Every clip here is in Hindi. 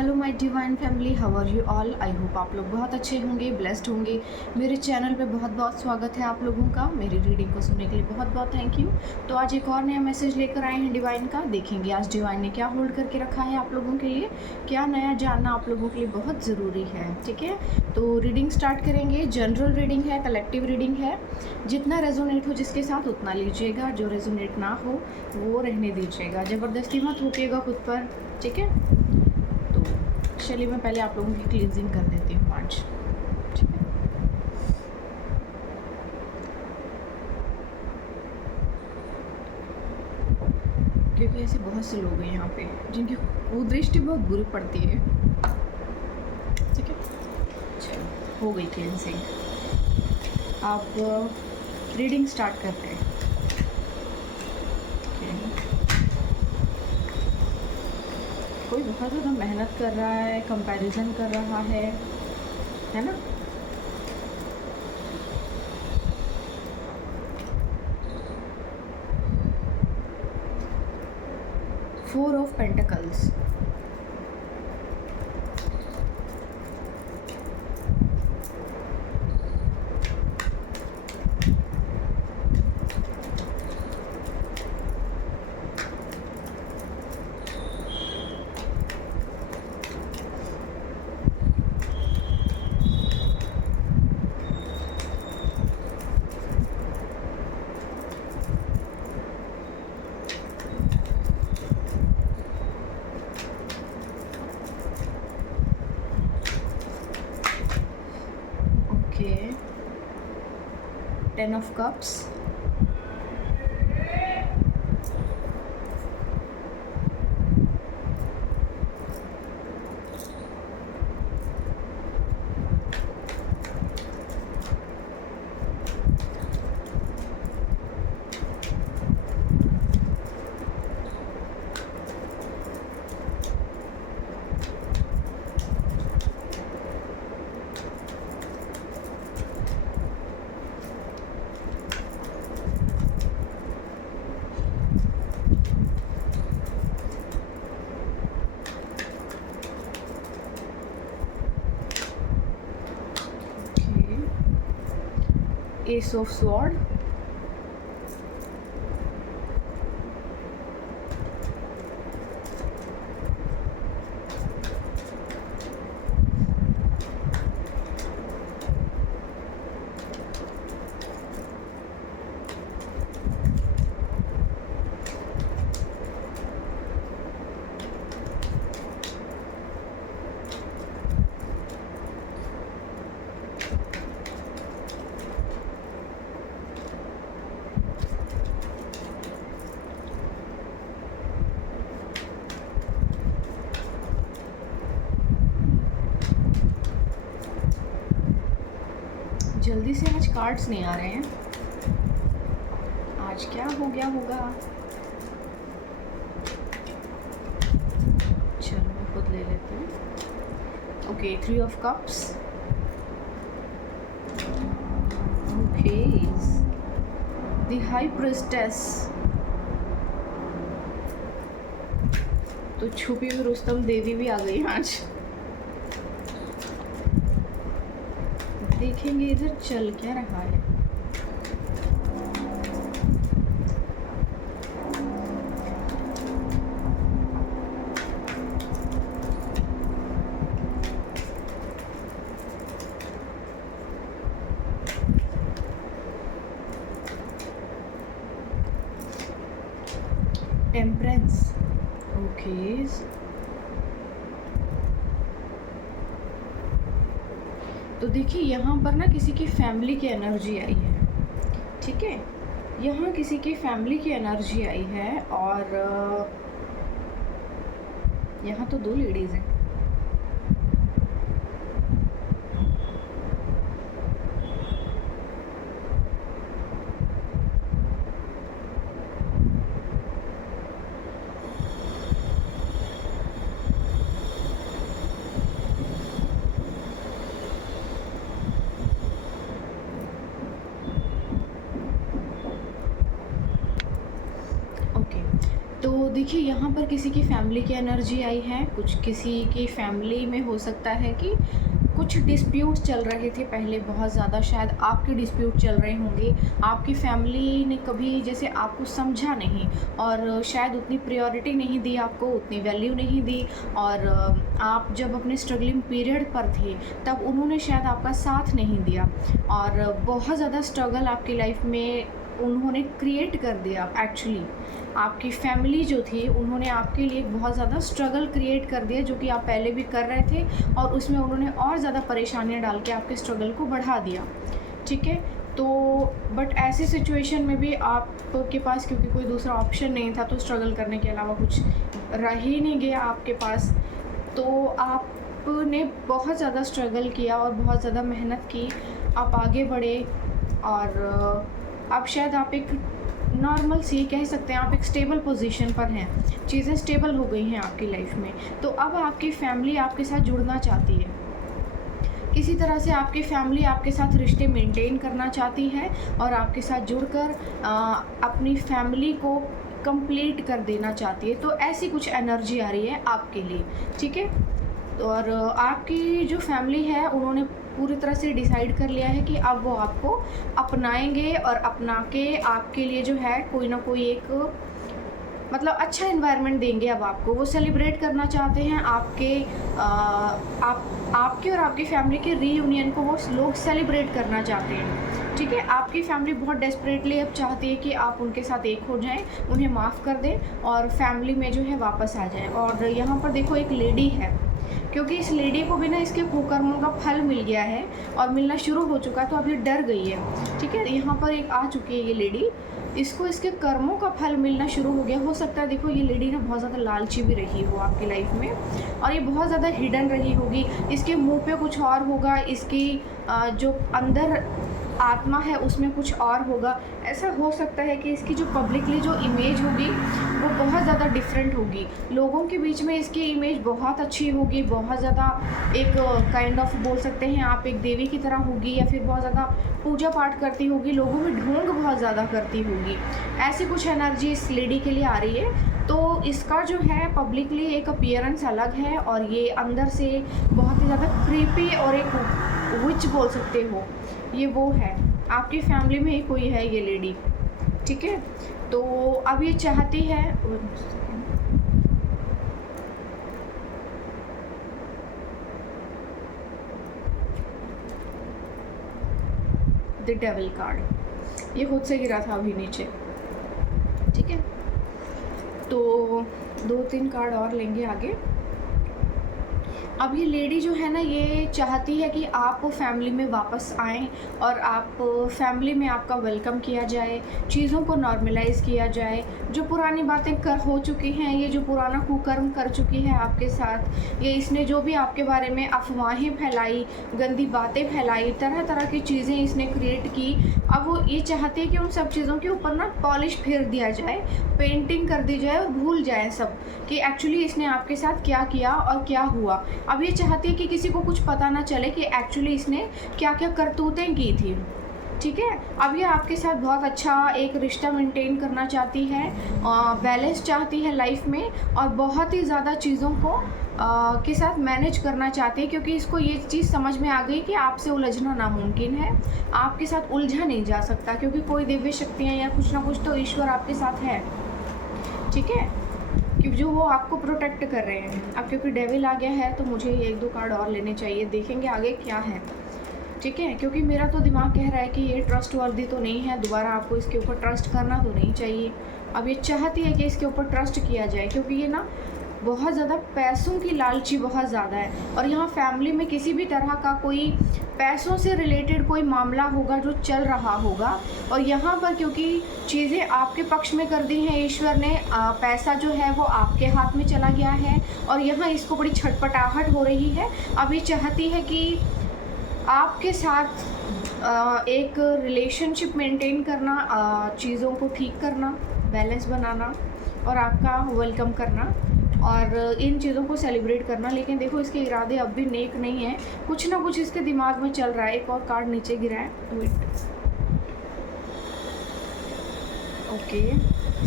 Hello my divine family, how are you all. I hope आप लोग बहुत अच्छे होंगे, ब्लेस्ड होंगे। मेरे चैनल पे बहुत बहुत स्वागत है आप लोगों का। मेरी रीडिंग को सुनने के लिए बहुत बहुत थैंक यू। तो आज एक और नया मैसेज लेकर आए हैं डिवाइन का। देखेंगे आज डिवाइन ने क्या होल्ड करके रखा है आप लोगों के लिए, क्या नया जानना आप लोगों के लिए बहुत ज़रूरी है। ठीक है, तो रीडिंग स्टार्ट करेंगे। जनरल रीडिंग है, कलेक्टिव रीडिंग है। जितना रेजोनेट हो जिसके साथ उतना लीजिएगा, जो रेजोनेट ना हो वो रहने दीजिएगा। ज़बरदस्ती मत थोपिएगा खुद पर, ठीक है। चलिए मैं पहले आप लोगों की क्लींजिंग कर देती हूँ आज, ठीक है। क्योंकि ऐसे बहुत से लोग हैं यहाँ पे जिनकी कुदृष्टि बहुत बुरी पड़ती है, ठीक है। चलो हो गई क्लींजिंग, आप रीडिंग स्टार्ट करते हैं। कोई बहुत ज़्यादा मेहनत कर रहा है, कंपैरिजन कर रहा है ना। Four of pentacles, okay. 10 of cups, S of sword, जल्दी से आज कार्ड्स नहीं आ रहे हैं, आज क्या हो गया होगा। चलो मैं खुद ले लेती हूँ। Okay, 3 of cups, okay, the high priestess. तो छुपी हुई रुस्तम देवी भी आ गई आज। देखेंगे इधर चल क्या रहा है। Temperance, okay. तो देखिए यहाँ पर ना किसी की फैमिली की एनर्जी आई है, ठीक है। यहाँ किसी की फैमिली की एनर्जी आई है और यहाँ तो 2 लेडीज़ हैं। द देखिए यहाँ पर किसी की फैमिली की एनर्जी आई है, कुछ किसी की फैमिली में हो सकता है कि कुछ डिस्प्यूट्स चल रहे थे पहले बहुत ज़्यादा, शायद आपके डिस्प्यूट चल रहे होंगे। आपकी फैमिली ने कभी जैसे आपको समझा नहीं और शायद उतनी प्रायोरिटी नहीं दी आपको, उतनी वैल्यू नहीं दी, और आप जब अपने स्ट्रगलिंग पीरियड पर थे तब उन्होंने शायद आपका साथ नहीं दिया और बहुत ज़्यादा स्ट्रगल आपकी लाइफ में उन्होंने क्रिएट कर दिया। एक्चुअली आपकी फैमिली जो थी उन्होंने आपके लिए बहुत ज़्यादा स्ट्रगल क्रिएट कर दिया, जो कि आप पहले भी कर रहे थे, और उसमें उन्होंने और ज़्यादा परेशानियां डाल के आपके स्ट्रगल को बढ़ा दिया। ठीक है, तो बट ऐसी सिचुएशन में भी आपके पास क्योंकि कोई दूसरा ऑप्शन नहीं था, तो स्ट्रगल करने के अलावा कुछ रह ही नहीं गया आपके पास, तो आपने बहुत ज़्यादा स्ट्रगल किया और बहुत ज़्यादा मेहनत की, आप आगे बढ़े और अब शायद आप एक नॉर्मल सी कह सकते हैं, आप एक स्टेबल पोजीशन पर हैं, चीज़ें स्टेबल हो गई हैं आपकी लाइफ में। तो अब आपकी फैमिली आपके साथ जुड़ना चाहती है, किसी तरह से आपकी फैमिली आपके साथ रिश्ते मेंटेन करना चाहती है और आपके साथ जुड़कर अपनी फैमिली को कंप्लीट कर देना चाहती है। तो ऐसी कुछ एनर्जी आ रही है आपके लिए। ठीक है, और आपकी जो फैमिली है उन्होंने पूरी तरह से डिसाइड कर लिया है कि अब वो आपको अपनाएंगे और अपना के आपके लिए जो है कोई ना कोई एक मतलब अच्छा इन्वायरमेंट देंगे। अब आपको वो सेलिब्रेट करना चाहते हैं, आपके और आपकी फैमिली के रीयूनियन को वो लोग सेलिब्रेट करना चाहते हैं। ठीक है, आपकी फैमिली बहुत डेस्परेटली अब चाहती है कि आप उनके साथ एक हो जाएं, उन्हें माफ़ कर दें और फैमिली में जो है वापस आ जाएं। और यहाँ पर देखो एक लेडी है, क्योंकि इस लेडी को भी ना इसके कुकर्मों का फल मिल गया है और मिलना शुरू हो चुका, तो अब ये डर गई है। ठीक है, यहाँ पर एक आ चुकी है ये लेडी, इसको इसके कर्मों का फल मिलना शुरू हो गया। हो सकता है देखो ये लेडी ना बहुत ज़्यादा लालची भी रही हो आपकी लाइफ में और ये बहुत ज़्यादा हिडन रही होगी, इसके मुंह पे कुछ और होगा, इसकी जो अंदर आत्मा है उसमें कुछ और होगा। ऐसा हो सकता है कि इसकी जो पब्लिकली जो इमेज होगी वो बहुत ज़्यादा डिफरेंट होगी, लोगों के बीच में इसकी इमेज बहुत अच्छी होगी, बहुत ज़्यादा एक काइंड ऑफ बोल सकते हैं आप एक देवी की तरह होगी, या फिर बहुत ज़्यादा पूजा पाठ करती होगी, लोगों में ढोंग बहुत ज़्यादा करती होगी। ऐसी कुछ एनर्जी इस लेडी के लिए आ रही है। तो इसका जो है पब्लिकली एक अपीयरेंस अलग है और ये अंदर से बहुत ही ज़्यादा क्रीपी और एक विच बोल सकते हो, ये वो है। आपकी फैमिली में ही कोई है ये लेडी। ठीक है, तो अब ये चाहती है द डेविल कार्ड, ये खुद से गिरा था अभी नीचे। ठीक है, तो 2-3 कार्ड और लेंगे आगे। अब ये लेडी जो है ना ये चाहती है कि आप फैमिली में वापस आएँ और आप फैमिली में आपका वेलकम किया जाए, चीज़ों को नॉर्मलाइज़ किया जाए, जो पुरानी बातें हो चुकी हैं, ये जो पुराना कुकर्म कर चुकी है आपके साथ, ये इसने जो भी आपके बारे में अफवाहें फैलाई, गंदी बातें फैलाई, तरह तरह की चीज़ें इसने क्रिएट की, अब वो ये चाहती है कि उन सब चीज़ों के ऊपर ना पॉलिश फेर दिया जाए, पेंटिंग कर दी जाए और भूल जाए सब कि एक्चुअली इसने आपके साथ क्या किया और क्या हुआ। अब ये चाहती है कि किसी को कुछ पता ना चले कि एक्चुअली इसने क्या क्या करतूतें की थी। ठीक है, अब ये आपके साथ बहुत अच्छा एक रिश्ता मेंटेन करना चाहती है, बैलेंस चाहती है लाइफ में और बहुत ही ज़्यादा चीज़ों को के साथ मैनेज करना चाहती है, क्योंकि इसको ये चीज़ समझ में आ गई कि आपसे उलझना नामुमकिन है, आपके साथ उलझा नहीं जा सकता, क्योंकि कोई दिव्य शक्तियाँ या कुछ ना कुछ तो ईश्वर आपके साथ है। ठीक है, कि जो वो आपको प्रोटेक्ट कर रहे हैं। अब क्योंकि डेविल आ गया है तो मुझे 1-2 कार्ड और लेने चाहिए, देखेंगे आगे क्या है। ठीक है, क्योंकि मेरा तो दिमाग कह रहा है कि ये ट्रस्ट वर्दी तो नहीं है, दोबारा आपको इसके ऊपर ट्रस्ट करना तो नहीं चाहिए। अब ये चाहती है कि इसके ऊपर ट्रस्ट किया जाए, क्योंकि ये ना बहुत ज़्यादा पैसों की लालची बहुत ज़्यादा है और यहाँ फैमिली में किसी भी तरह का कोई पैसों से रिलेटेड कोई मामला होगा जो चल रहा होगा, और यहाँ पर क्योंकि चीज़ें आपके पक्ष में कर दी हैं ईश्वर ने, पैसा जो है वो आपके हाथ में चला गया है और यहाँ इसको बड़ी छटपटाहट हो रही है। अब ये चाहती है कि आपके साथ एक रिलेशनशिप मेंटेन करना, चीज़ों को ठीक करना, बैलेंस बनाना और आपका वेलकम करना और इन चीज़ों को सेलिब्रेट करना। लेकिन देखो इसके इरादे अब भी नेक नहीं है, कुछ ना कुछ इसके दिमाग में चल रहा है। एक और कार्ड नीचे गिरा है, ओके,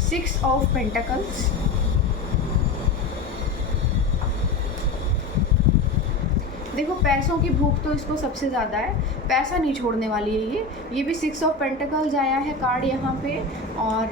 6 ऑफ पेंटिकल्स, देखो पैसों की भूख तो इसको सबसे ज़्यादा है, पैसा नहीं छोड़ने वाली है ये भी 6 ऑफ पेंटिकल्स आया है कार्ड यहाँ पे। और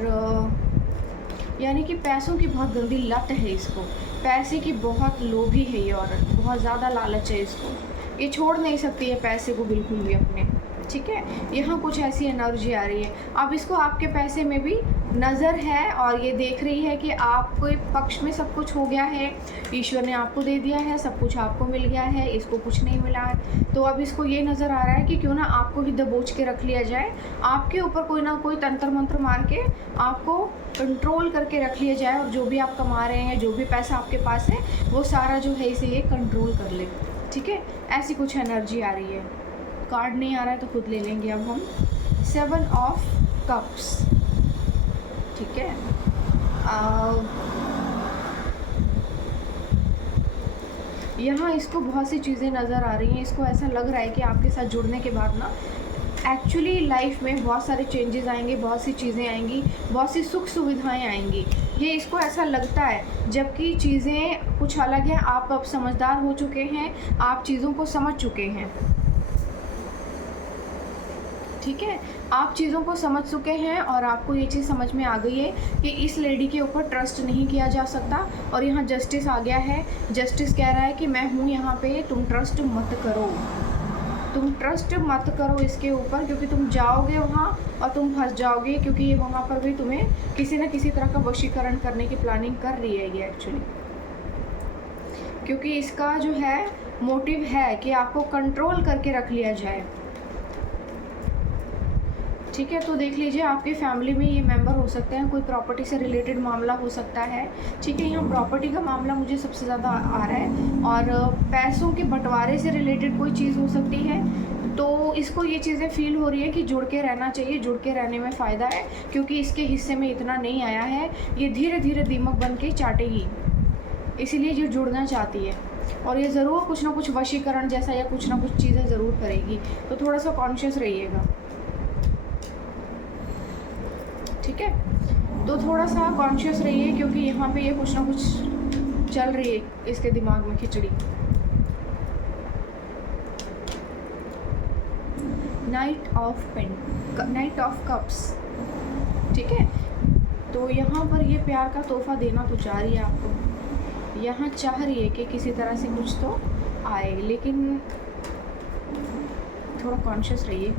यानी कि पैसों की बहुत गंदी लत है इसको, पैसे की बहुत लोभी है ये औरत, बहुत ज़्यादा लालच है इसको, ये छोड़ नहीं सकती है पैसे को बिल्कुल भी अपने, ठीक है। यहाँ कुछ ऐसी एनर्जी आ रही है। अब इसको आपके पैसे में भी नज़र है और ये देख रही है कि आपके पक्ष में सब कुछ हो गया है, ईश्वर ने आपको दे दिया है, सब कुछ आपको मिल गया है, इसको कुछ नहीं मिला है। तो अब इसको ये नज़र आ रहा है कि क्यों ना आपको ही दबोच के रख लिया जाए, आपके ऊपर कोई ना कोई तंत्र मंत्र मार के आपको कंट्रोल करके रख लिया जाए, और जो भी आप कमा रहे हैं, जो भी पैसा आपके पास है, वो सारा जो है इसे ये कंट्रोल कर ले, ठीक है। ऐसी कुछ एनर्जी आ रही है। कार्ड नहीं आ रहा है तो खुद ले लेंगे अब हम। 7 ऑफ कप्स, ठीक है। यहाँ इसको बहुत सी चीज़ें नज़र आ रही हैं, इसको ऐसा लग रहा है कि आपके साथ जुड़ने के बाद ना एक्चुअली लाइफ में बहुत सारे चेंजेस आएंगे, बहुत सी चीज़ें आएंगी, बहुत सी सुख सुविधाएं आएंगी, ये इसको ऐसा लगता है। जबकि चीज़ें कुछ अलग हैं, आप अब समझदार हो चुके हैं, आप चीज़ों को समझ चुके हैं, ठीक है। आप चीज़ों को समझ चुके हैं और आपको ये चीज़ समझ में आ गई है कि इस लेडी के ऊपर ट्रस्ट नहीं किया जा सकता। और यहाँ जस्टिस आ गया है, जस्टिस कह रहा है कि मैं हूँ यहाँ पे, तुम ट्रस्ट मत करो, तुम ट्रस्ट मत करो इसके ऊपर, क्योंकि तुम जाओगे वहाँ और तुम फंस जाओगे, क्योंकि ये वहाँ पर भी तुम्हें किसी न किसी तरह का वशीकरण करने की प्लानिंग कर रही है ये एक्चुअली, क्योंकि इसका जो है मोटिव है कि आपको कंट्रोल करके रख लिया जाए, ठीक है। तो देख लीजिए आपकी फैमिली में ये मेंबर हो सकते हैं, कोई प्रॉपर्टी से रिलेटेड मामला हो सकता है, ठीक है। यहाँ प्रॉपर्टी का मामला मुझे सबसे ज़्यादा आ रहा है, और पैसों के बंटवारे से रिलेटेड कोई चीज़ हो सकती है। तो इसको ये चीज़ें फील हो रही है कि जुड़ के रहना चाहिए, जुड़ के रहने में फ़ायदा है, क्योंकि इसके हिस्से में इतना नहीं आया है, ये धीरे धीरे दीमक बन के चाटेगी, इसीलिए ये जुड़ना चाहती है। और ये ज़रूर कुछ ना कुछ वशीकरण जैसा या कुछ ना कुछ चीज़ें ज़रूर करेगी, तो थोड़ा सा कॉन्शियस रहिएगा, ठीक है। तो थोड़ा सा कॉन्शियस रहिए, क्योंकि यहाँ पे ये कुछ ना कुछ चल रही है इसके दिमाग में खिचड़ी। नाइट ऑफ कप्स, ठीक है। तो यहाँ पर ये प्यार का तोहफा देना तो चाह रही है आपको, यहाँ चाह रही है कि किसी तरह से कुछ तो आए, लेकिन थोड़ा कॉन्शियस रहिए।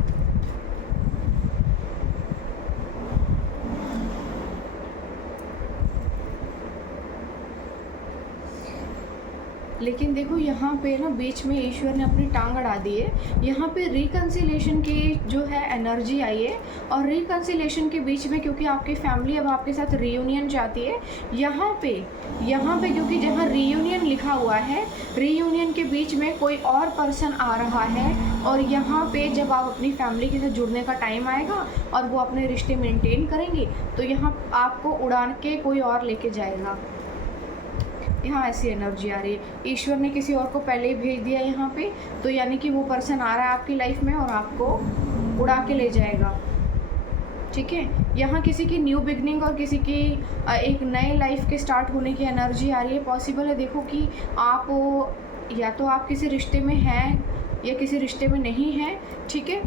लेकिन देखो यहाँ पे ना बीच में ईश्वर ने अपनी टांग अड़ा दी है, यहाँ पे रिकन्सिलेशन की जो है एनर्जी आई है, और रिकन्सिलेशन के बीच में क्योंकि आपकी फैमिली अब आपके साथ रीयूनियन चाहती है, यहाँ पे क्योंकि जहाँ रीयूनियन लिखा हुआ है, रीयूनियन के बीच में कोई और पर्सन आ रहा है, और यहाँ पे जब आप अपनी फैमिली के साथ जुड़ने का टाइम आएगा और वो अपने रिश्ते मेंटेन करेंगे, तो यहाँ आपको उड़ान के कोई और लेके जाएगा। यहाँ ऐसी एनर्जी आ रही है, ईश्वर ने किसी और को पहले ही भेज दिया यहाँ पे, तो यानी कि वो पर्सन आ रहा है आपकी लाइफ में और आपको उड़ा के ले जाएगा, ठीक है। यहाँ किसी की न्यू बिगनिंग और किसी की एक नए लाइफ के स्टार्ट होने की एनर्जी आ रही है। पॉसिबल है देखो कि आप या तो आप किसी रिश्ते में हैं या किसी रिश्ते में नहीं हैं, ठीक है।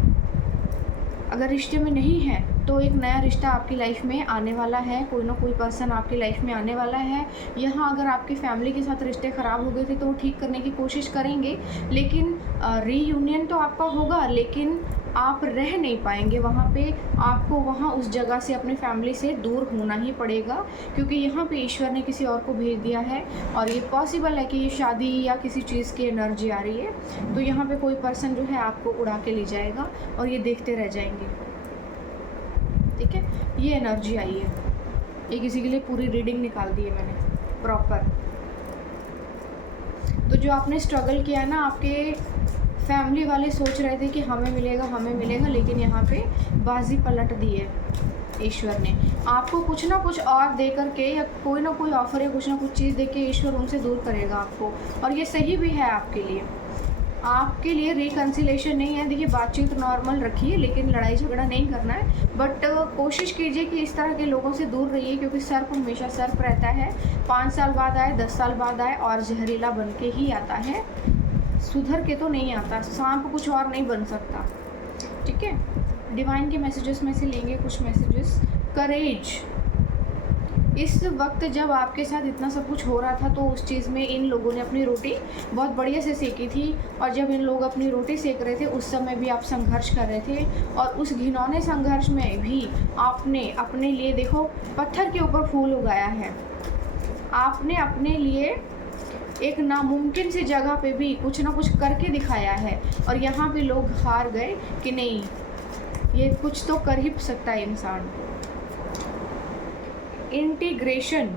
अगर रिश्ते में नहीं है तो एक नया रिश्ता आपकी लाइफ में आने वाला है, कोई ना कोई पर्सन आपकी लाइफ में आने वाला है। यहाँ अगर आपकी फैमिली के साथ रिश्ते ख़राब हो गए थे तो वो ठीक करने की कोशिश करेंगे, लेकिन रीयूनियन तो आपका होगा, लेकिन आप रह नहीं पाएंगे वहाँ पे, आपको वहाँ उस जगह से अपनी फैमिली से दूर होना ही पड़ेगा, क्योंकि यहाँ पे ईश्वर ने किसी और को भेज दिया है। और ये पॉसिबल है कि ये शादी या किसी चीज़ की एनर्जी आ रही है, तो यहाँ पे कोई पर्सन जो है आपको उड़ा के ले जाएगा और ये देखते रह जाएंगे, ठीक है। ये एनर्जी आई है, ये किसी के लिए पूरी रीडिंग निकाल दी है मैंने प्रॉपर। तो जो आपने स्ट्रगल किया है ना, आपके फैमिली वाले सोच रहे थे कि हमें मिलेगा, लेकिन यहाँ पे बाजी पलट दी है ईश्वर ने। आपको कुछ ना कुछ और दे करके, या कोई ना कोई ऑफर या कुछ ना कुछ चीज़ दे के ईश्वर उनसे दूर करेगा आपको, और ये सही भी है आपके लिए रिकन्सिलेशन नहीं है। देखिए बातचीत नॉर्मल रखिए, लेकिन लड़ाई झगड़ा नहीं करना है, बट कोशिश कीजिए कि इस तरह के लोगों से दूर रहिए, क्योंकि सर्प हमेशा सर्प रहता है। 5 साल बाद आए, 10 साल बाद आए, और जहरीला बन के ही आता है। सुधर के तो नहीं आता, सांप कुछ और नहीं बन सकता। ठीक है, डिवाइन के मैसेजेस में से लेंगे कुछ मैसेजेस। करेज, इस वक्त जब आपके साथ इतना सब कुछ हो रहा था तो उस चीज़ में इन लोगों ने अपनी रोटी बहुत बढ़िया से सेकी थी, और जब इन लोग अपनी रोटी सेक रहे थे उस समय भी आप संघर्ष कर रहे थे, और उस घिनौने संघर्ष में भी आपने अपने लिए, देखो, पत्थर के ऊपर फूल उगाया है। आपने अपने लिए एक नामुमकिन सी जगह पे भी कुछ ना कुछ करके दिखाया है, और यहाँ पे लोग हार गए कि नहीं, ये कुछ तो कर ही सकता है इंसान। इंटीग्रेशन,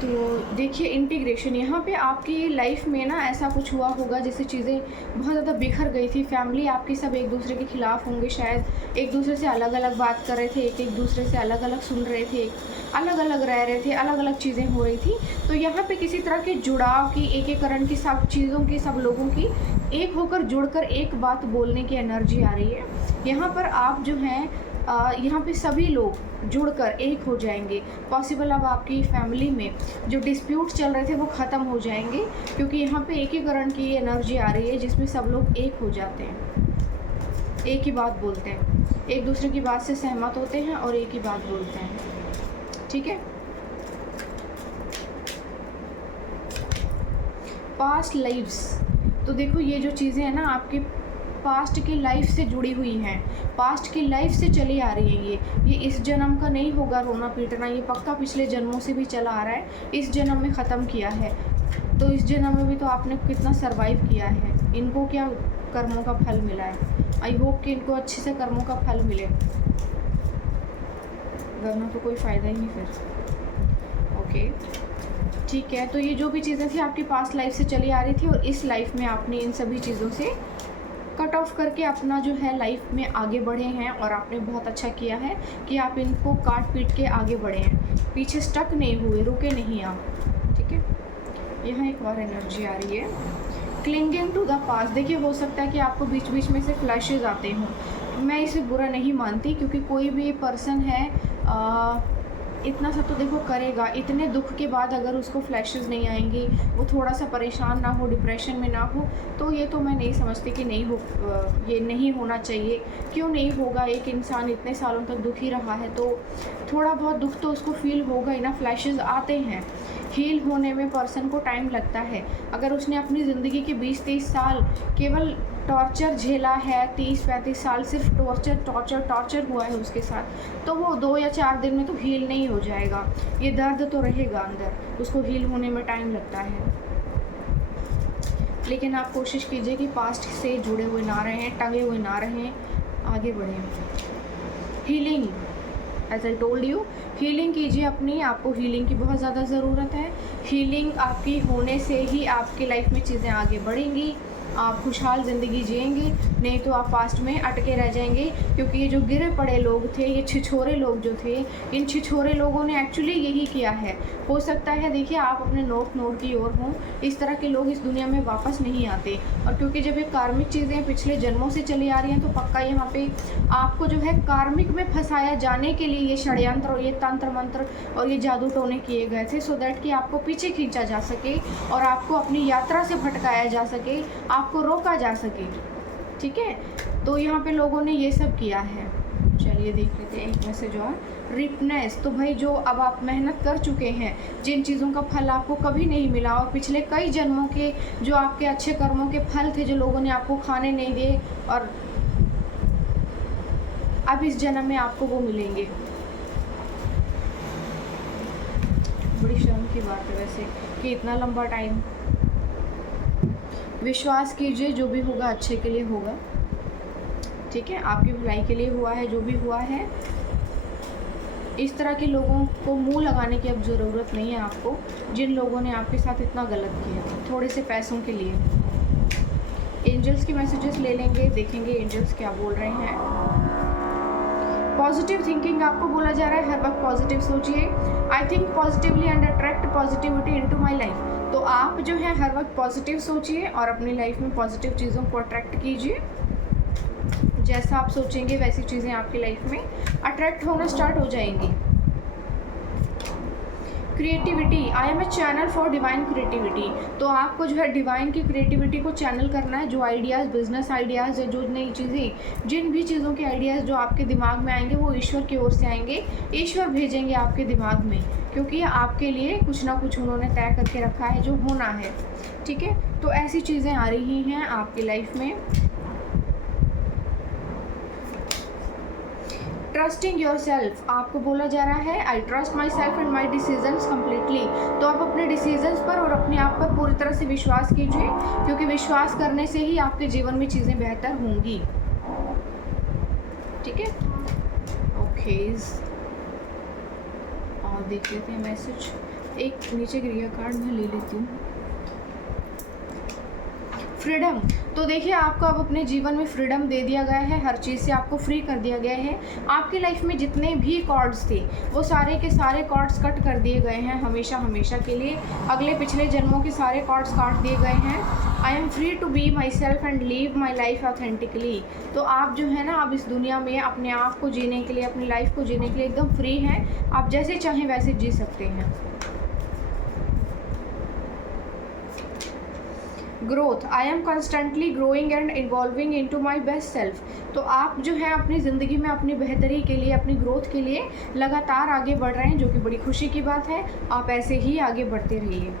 तो देखिए इंटीग्रेशन, यहाँ पे आपकी लाइफ में ना ऐसा कुछ हुआ होगा जैसे चीज़ें बहुत ज़्यादा बिखर गई थी। फैमिली आपकी सब एक दूसरे के खिलाफ होंगे, शायद एक दूसरे से अलग अलग बात कर रहे थे, एक दूसरे से अलग अलग सुन रहे थे, अलग अलग रह रहे थे, अलग अलग चीज़ें हो रही थी। तो यहाँ पे किसी तरह के जुड़ाव की, एकीकरण की, सब चीज़ों की, सब लोगों की एक होकर जुड़कर एक बात बोलने की एनर्जी आ रही है। यहाँ पर आप जो हैं, यहाँ पे सभी लोग जुड़कर एक हो जाएंगे। पॉसिबल अब आपकी फैमिली में जो डिस्प्यूट चल रहे थे वो ख़त्म हो जाएंगे, क्योंकि यहाँ पे एकीकरण की एनर्जी आ रही है जिसमें सब लोग एक हो जाते हैं, एक ही बात बोलते हैं, एक दूसरे की बात से सहमत होते हैं और एक ही बात बोलते हैं। ठीक है, पास्ट लाइव्स, तो देखो ये जो चीज़ें हैं ना आपकी पास्ट की लाइफ से जुड़ी हुई हैं, पास्ट की लाइफ से चली आ रही है। ये इस जन्म का नहीं होगा रोना पीटना, ये पक्का पिछले जन्मों से भी चला आ रहा है, इस जन्म में ख़त्म किया है। तो इस जन्म में भी तो आपने कितना सरवाइव किया है, इनको क्या कर्मों का फल मिला है। आई होप कि इनको अच्छे से कर्मों का फल मिले, वरना तो कोई फ़ायदा ही नहीं फिर। ओके, ठीक है, तो ये जो भी चीज़ें थी आपकी पास्ट लाइफ से चली आ रही थी, और इस लाइफ में आपने इन सभी चीज़ों से कट ऑफ करके अपना जो है लाइफ में आगे बढ़े हैं, और आपने बहुत अच्छा किया है कि आप इनको काट पीट के आगे बढ़े हैं, पीछे स्टक नहीं हुए, रुके नहीं आप। ठीक है, यहाँ एक और एनर्जी आ रही है, क्लिंगिंग टू द पास्ट। देखिए हो सकता है कि आपको बीच बीच में से फ्लैशेस आते हों, मैं इसे बुरा नहीं मानती, क्योंकि कोई भी पर्सन है इतना सब तो देखो करेगा, इतने दुख के बाद अगर उसको फ्लैशेस नहीं आएंगी, वो थोड़ा सा परेशान ना हो, डिप्रेशन में ना हो, तो ये तो मैं नहीं समझती कि नहीं हो, ये नहीं होना चाहिए। क्यों नहीं होगा, एक इंसान इतने सालों तक दुखी रहा है तो थोड़ा बहुत दुख तो उसको फील होगा ही ना। फ्लैशेस आते हैं, हील होने में पर्सन को टाइम लगता है। अगर उसने अपनी ज़िंदगी के 20-30 साल केवल टॉर्चर झेला है, 30-35 साल सिर्फ टॉर्चर हुआ है उसके साथ, तो वो 2 या 4 दिन में तो हील नहीं हो जाएगा। ये दर्द तो रहेगा अंदर, उसको हील होने में टाइम लगता है। लेकिन आप कोशिश कीजिए कि पास्ट से जुड़े हुए ना रहें, टंगे हुए ना रहें, आगे बढ़ें। Healing, as I told you, healing कीजिए अपनी, आपको हीलिंग की बहुत ज़्यादा ज़रूरत है। हीलिंग आपकी होने से ही आपकी लाइफ में चीज़ें आगे बढ़ेंगी, आप खुशहाल ज़िंदगी जिएंगे, नहीं तो आप पास्ट में अटके रह जाएंगे। क्योंकि ये जो गिरे पड़े लोग थे, ये छिछोरे लोग जो थे, इन छिछोरे लोगों ने एक्चुअली यही किया है। हो सकता है, देखिए, आप अपने नोट की ओर हों, इस तरह के लोग इस दुनिया में वापस नहीं आते। और क्योंकि जब ये कार्मिक चीज़ें पिछले जन्मों से चली आ रही हैं, तो पक्का यहाँ पे आपको जो है कार्मिक में फंसाया जाने के लिए ये षड्यंत्र और ये तंत्र मंत्र और ये जादू टोने किए गए थे, सो दैट कि आपको पीछे खींचा जा सके और आपको अपनी यात्रा से भटकाया जा सके, आपको रोका जा सके। ठीक है, तो यहाँ पे लोगों ने ये सब किया है। चलिए देख लेते हैं एक मैसेज और, रिपनेस। तो भाई जो अब आप मेहनत कर चुके हैं, जिन चीज़ों का फल आपको कभी नहीं मिला, और पिछले कई जन्मों के जो आपके अच्छे कर्मों के फल थे, जो लोगों ने आपको खाने नहीं दिए, और अब इस जन्म में आपको वो मिलेंगे। बड़ी शर्म की बात है वैसे कि इतना लंबा टाइम। विश्वास कीजिए, जो भी होगा अच्छे के लिए होगा। ठीक है, आपकी भलाई के लिए हुआ है, जो भी हुआ है। इस तरह के लोगों को मुंह लगाने की अब ज़रूरत नहीं है आपको, जिन लोगों ने आपके साथ इतना गलत किया थोड़े से पैसों के लिए। एंजल्स के मैसेजेस ले लेंगे, देखेंगे एंजल्स क्या बोल रहे हैं। पॉजिटिव थिंकिंग आपको बोला जा रहा है, हर वक्त पॉजिटिव सोचिए। I think positively and attract positivity into my life. तो आप जो है हर वक्त पॉजिटिव सोचिए और अपनी लाइफ में पॉजिटिव चीज़ों को अट्रैक्ट कीजिए। जैसा आप सोचेंगे वैसी चीज़ें आपकी लाइफ में अट्रैक्ट होना स्टार्ट हो जाएंगी। Creativity, I am a channel for divine creativity. तो आपको जो है डिवाइन की क्रिएटिविटी को चैनल करना है। जो आइडियाज़, बिजनेस आइडियाज़ है, जो नई चीज़ें, जिन भी चीज़ों के आइडियाज़ जो आपके दिमाग में आएंगे वो ईश्वर की ओर से आएंगे। ईश्वर भेजेंगे आपके दिमाग में, क्योंकि आपके लिए कुछ ना कुछ उन्होंने तय करके रखा है जो होना है। ठीक है, तो ऐसी चीज़ें आ रही हैं आपकी लाइफ में। ट्रस्टिंग योर सेल्फ, आपको बोला जा रहा है I trust my self and my decisions completely. तो आप अपने डिसीजंस पर और अपने आप पर पूरी तरह से विश्वास कीजिए, क्योंकि विश्वास करने से ही आपके जीवन में चीज़ें बेहतर होंगी। ठीक है, ओके, और देख लेते हैं मैसेज। एक नीचे गिर गया कार्ड, मैं ले लेती हूँ। फ्रीडम, तो देखिए आपको अब अपने जीवन में फ्रीडम दे दिया गया है, हर चीज़ से आपको फ्री कर दिया गया है। आपकी लाइफ में जितने भी कॉर्ड्स थे वो सारे के सारे कॉर्ड्स कट कर दिए गए हैं, हमेशा हमेशा के लिए। अगले पिछले जन्मों के सारे कॉर्ड्स काट दिए गए हैं। I am free to be myself and live my life authentically. तो आप जो है ना अब इस दुनिया में अपने आप को जीने के लिए, अपनी लाइफ को जीने के लिए एकदम फ्री हैं। आप जैसे चाहें वैसे जी सकते हैं। Growth, I am constantly growing and involving into my best self. तो आप जो है अपनी ज़िंदगी में अपनी बेहतरी के लिए, अपनी ग्रोथ के लिए लगातार आगे बढ़ रहे हैं, जो कि बड़ी खुशी की बात है। आप ऐसे ही आगे बढ़ते रहिए।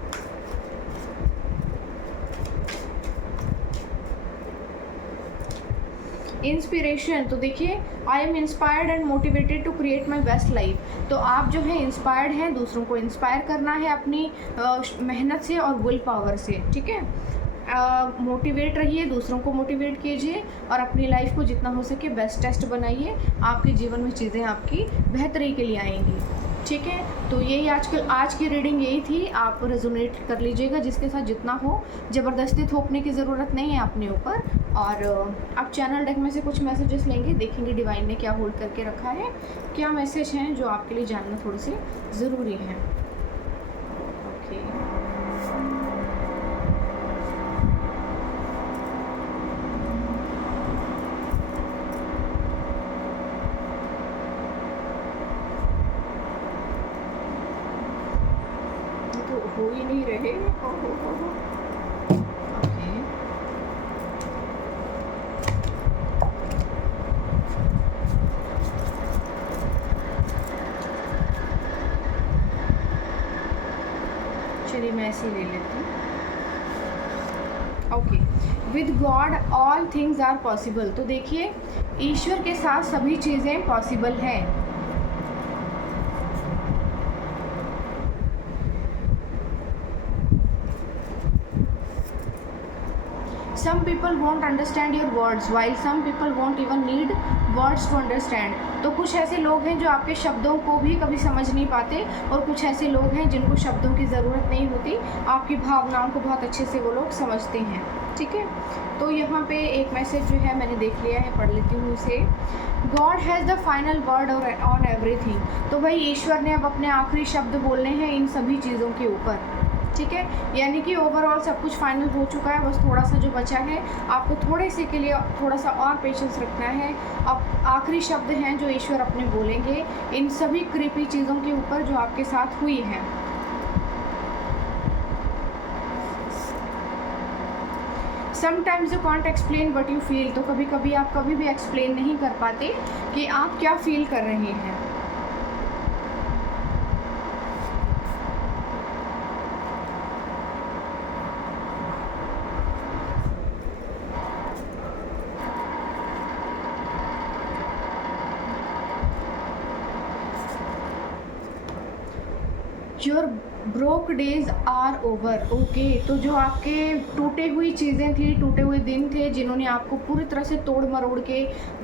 इंस्पिरेशन, तो देखिए I am inspired and motivated to create my best life. तो आप जो है इंस्पायर्ड हैं, दूसरों को इंस्पायर करना है अपनी मेहनत से और विल पावर से। ठीक है, मोटिवेट रहिए, दूसरों को मोटिवेट कीजिए और अपनी लाइफ को जितना हो सके बेस्टेस्ट बनाइए। आपके जीवन में चीज़ें आपकी बेहतरी के लिए आएंगी। ठीक है, तो यही आज की रीडिंग यही थी। आप रेजोनेट कर लीजिएगा जिसके साथ जितना हो, ज़बरदस्ती थोपने की ज़रूरत नहीं है अपने ऊपर। और आप चैनल डेक में से कुछ मैसेजेस लेंगे, देखेंगे डिवाइन ने क्या होल्ड करके रखा है, क्या मैसेज हैं जो आपके लिए जानना थोड़ी सी ज़रूरी है। ओके, हो ही नहीं रहे। ओके, चलिए मैं ऐसे ही ले लेती हूँ। Okay, with God all things are possible. तो देखिए ईश्वर के साथ सभी चीज़ें पॉसिबल हैं। Some people won't understand your words, while some people won't even need words to understand। तो कुछ ऐसे लोग हैं जो आपके शब्दों को भी कभी समझ नहीं पाते, और कुछ ऐसे लोग हैं जिनको शब्दों की ज़रूरत नहीं होती, आपकी भावनाओं को बहुत अच्छे से वो लोग समझते हैं। ठीक है, तो यहाँ पे एक मैसेज जो है मैंने देख लिया है, पढ़ लेती हूँ इसे। God has the final word on everything. तो भाई ईश्वर ने अब अपने आखिरी शब्द बोलने हैं इन सभी चीज़ों के ऊपर। ठीक है, यानी कि ओवरऑल सब कुछ फाइनल हो चुका है, बस थोड़ा सा जो बचा है आपको थोड़े से के लिए थोड़ा सा और पेशेंस रखना है। अब आखिरी शब्द हैं जो ईश्वर अपने बोलेंगे इन सभी क्रीपी चीज़ों के ऊपर जो आपके साथ हुई हैं। Sometimes you can't explain what you feel. तो कभी कभी आप कभी भी एक्सप्लेन नहीं कर पाते कि आप क्या फील कर रहे हैं। Your broke days are over. Okay, तो जो आपके टूटे हुई चीज़ें थी, टूटे हुए दिन थे, जिन्होंने आपको पूरी तरह से तोड़ मरोड़ के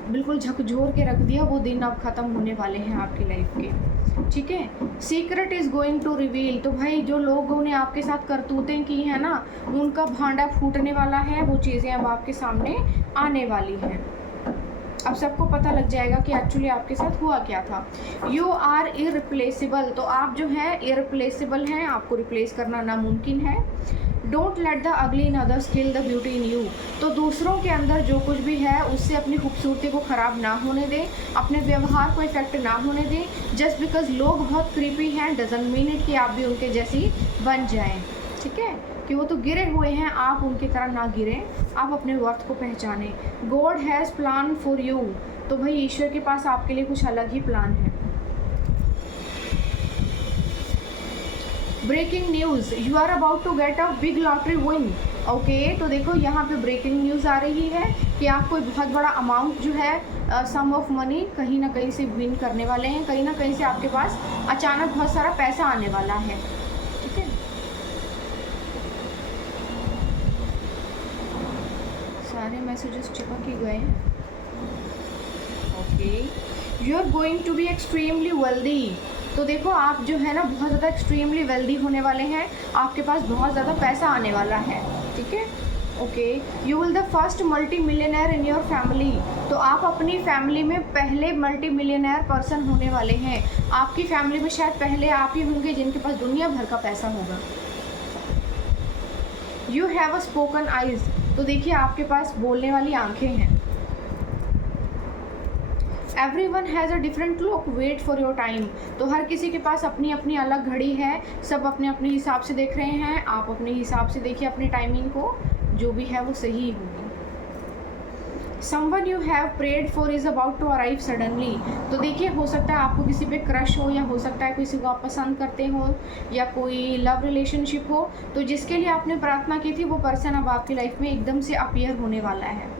बिल्कुल झकझोर के रख दिया, वो दिन अब ख़त्म होने वाले हैं आपकी लाइफ के। ठीक है, secret is going to reveal. तो भाई जो लोगों ने आपके साथ करतूतें की हैं ना, उनका भांडा फूटने वाला है, वो चीज़ें अब आपके सामने आने वाली हैं। अब सबको पता लग जाएगा कि एक्चुअली आपके साथ हुआ क्या था। You are irreplaceable. तो आप जो है इररिप्लेसेबल हैं, आपको रिप्लेस करना नामुमकिन है। Don't let the ugly in others kill the beauty in you. तो दूसरों के अंदर जो कुछ भी है उससे अपनी खूबसूरती को ख़राब ना होने दें, अपने व्यवहार को इफेक्ट ना होने दें। जस्ट बिकॉज लोग बहुत क्रीपी हैं डजंट मीन इट कि आप भी उनके जैसी बन जाएं। ठीक है, कि वो तो गिरे हुए हैं, आप उनकी तरह ना गिरें, आप अपने वर्थ को पहचानें। God has plan for you. तो भाई ईश्वर के पास आपके लिए कुछ अलग ही प्लान है। Breaking news, you are about to get a big lottery win. Okay, तो देखो यहाँ पे ब्रेकिंग न्यूज़ आ रही है कि आप कोई बहुत बड़ा अमाउंट जो है सम ऑफ मनी कहीं ना कहीं से विन करने वाले हैं, कहीं ना कहीं से आपके पास अचानक बहुत सारा पैसा आने वाला है। ठीक है, सारे मैसेजेस चिपक ही गए हैं। Okay, you are going to be extremely wealthy. तो देखो आप जो है ना बहुत ज़्यादा एक्सट्रीमली वेल्दी होने वाले हैं, आपके पास बहुत ज़्यादा पैसा आने वाला है। ठीक है, okay, you will the first multi millionaire in your family. तो आप अपनी फैमिली में पहले मल्टी मिलियनर पर्सन होने वाले हैं। आपकी फैमिली में शायद पहले आप ही होंगे जिनके पास दुनिया भर का पैसा होगा। You have a spoken eyes. तो देखिए आपके पास बोलने वाली आंखें हैं। Everyone has a different clock, wait for your time. तो हर किसी के पास अपनी अपनी अलग घड़ी है, सब अपने अपने हिसाब से देख रहे हैं। आप अपने हिसाब से देखिए अपनी टाइमिंग को, जो भी है वो सही होगी। Someone you have prayed for is about to arrive suddenly. तो देखिए हो सकता है आपको किसी पे क्रश हो, या हो सकता है किसी को आप पसंद करते हो, या कोई लव रिलेशनशिप हो। तो जिसके लिए आपने प्रार्थना की थी वो पर्सन अब आपकी लाइफ में एकदम से अपीयर होने वाला है।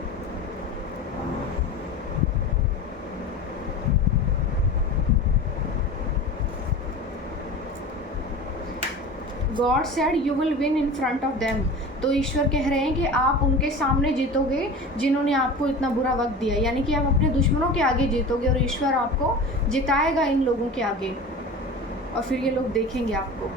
God said you will win in front of them. तो ईश्वर कह रहे हैं कि आप उनके सामने जीतोगे जिन्होंने आपको इतना बुरा वक्त दिया, यानी कि आप अपने दुश्मनों के आगे जीतोगे और ईश्वर आपको जिताएगा इन लोगों के आगे, और फिर ये लोग देखेंगे आपको।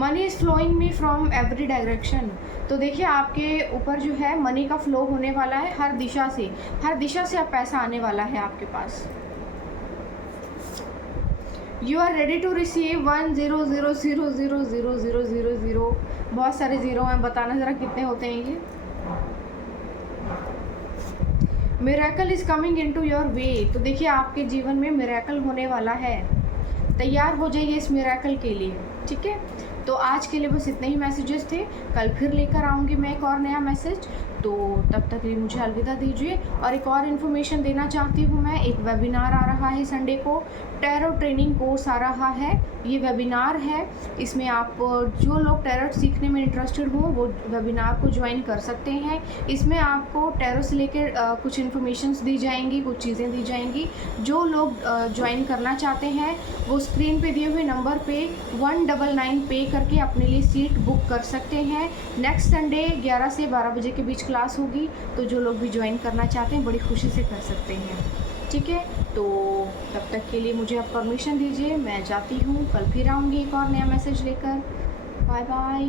Money is flowing me from every direction. तो देखिए आपके ऊपर जो है मनी का फ्लो होने वाला है हर दिशा से, हर दिशा से अब पैसा आने वाला है आपके पास। You are ready to receive 1000000000। बहुत सारे ज़ीरो हैं, बताना ज़रा कितने होते हैं ये। Miracle is coming into your way. तो देखिए आपके जीवन में मिरेकल होने वाला है, तैयार हो जाइए इस मिरेकल के लिए। ठीक है, तो आज के लिए बस इतने ही मैसेजेस थे। कल फिर लेकर आऊँगी मैं एक और नया मैसेज। तो तब तक लिए मुझे अलविदा दीजिए। और एक और इन्फॉर्मेशन देना चाहती हूँ मैं, एक वेबिनार आ रहा है संडे को, टैरो ट्रेनिंग कोर्स आ रहा है। ये वेबिनार है, इसमें आप जो लोग टैरो सीखने में इंटरेस्टेड हो वो वेबिनार को ज्वाइन कर सकते हैं। इसमें आपको टैरो से लेकर कुछ इन्फॉर्मेशंस दी जाएंगी, कुछ चीज़ें दी जाएंगी। जो लोग ज्वाइन करना चाहते हैं वो स्क्रीन पे दिए हुए नंबर पे 199 पे करके अपने लिए सीट बुक कर सकते हैं। नेक्स्ट संडे 11 से 12 बजे के बीच क्लास होगी, तो जो लोग भी ज्वाइन करना चाहते हैं बड़ी खुशी से कर सकते हैं। ठीक है, तो तब तक के लिए मुझे आप परमिशन दीजिए, मैं जाती हूँ। कल फिर आऊँगी एक और नया मैसेज लेकर। Bye bye.